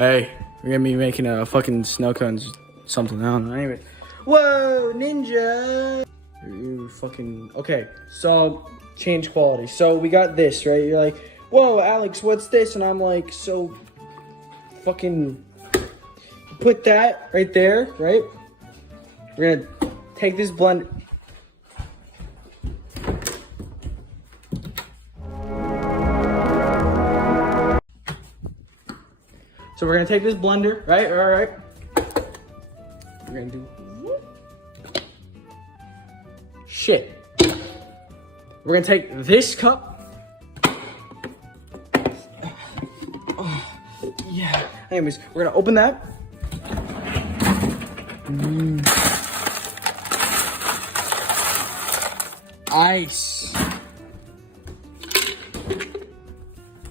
Hey, we're gonna be making a fucking snow cones something. I don't know. Anyway. Whoa, ninja! You fucking. Okay, so change quality. So we got this, right? You're like, whoa, Alex, what's this? And I'm like, so fucking put that right there, right? We're gonna take this blend. So we're gonna take this blender, right? All right. We're gonna do shit. We're gonna take this cup. Oh, yeah. Anyways, we're gonna open that. Ice.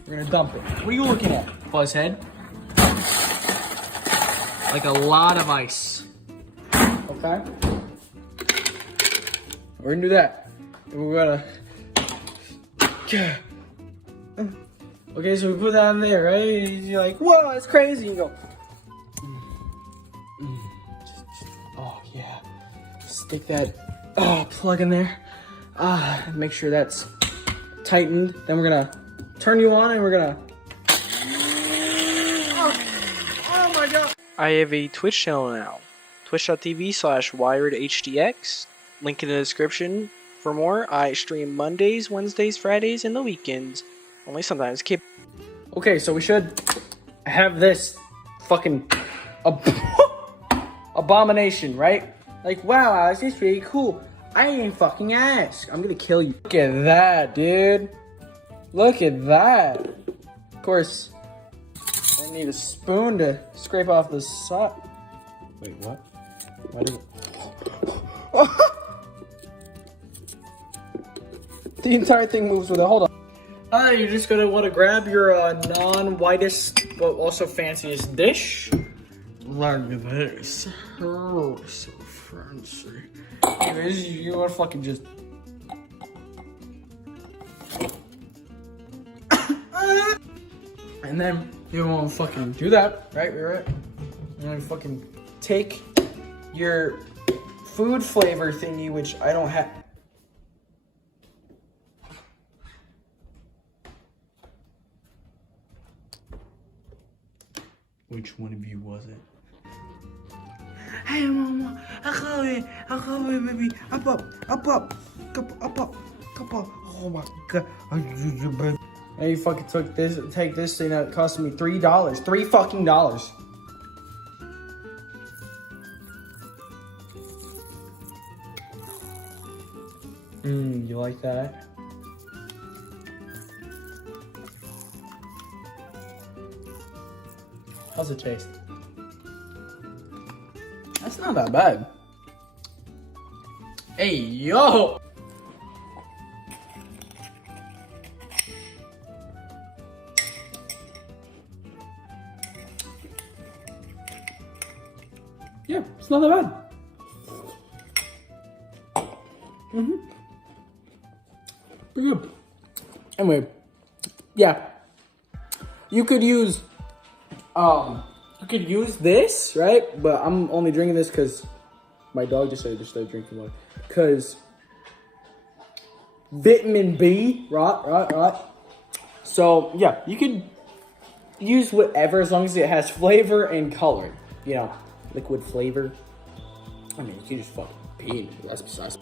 We're gonna dump it. What are you looking at, Buzzhead? Like a lot of ice. Okay? We're gonna do that. And we're gonna. Okay, so we put that in there, right? And you're like, whoa, it's crazy. You go. Oh, yeah. Stick that plug in there. Make sure that's tightened. Then we're gonna turn you on and we're gonna. Oh my god. I have a Twitch channel now. Twitch.tv/WiredHDX. Link in the description for more. I stream Mondays, Wednesdays, Fridays, and the weekends. Only sometimes. Okay, so we should have this fucking abomination, right? Like, wow, Alex, this is really cool. I didn't fucking ask. I'm gonna kill you. Look at that, dude. Look at that. Of course, I need a spoon to scrape off the side. Wait, what? Why did it... The entire thing moves with it. Hold on. You're just gonna want to grab your non-whitest but also fanciest dish. Look at this. Oh, so fancy. Anyways, you want to fucking just. And then you want to fucking do that, right? Right? And then fucking take your food flavor thingy, which I don't have. Which one of you was it? Hey, mama, I call it, baby. Up. Oh my god, baby. And you fucking take this thing that cost me $3. $3 fucking dollars. You like that? How's it taste? That's not that bad. Hey, yo! Yeah, it's not that bad. Pretty good. Anyway, yeah. You could use this, right? But I'm only drinking this because my dog just started drinking water. Because vitamin B, right? So, yeah, you could use whatever as long as it has flavor and color. You know, liquid flavor. I mean, you can just fucking pee. That's besides.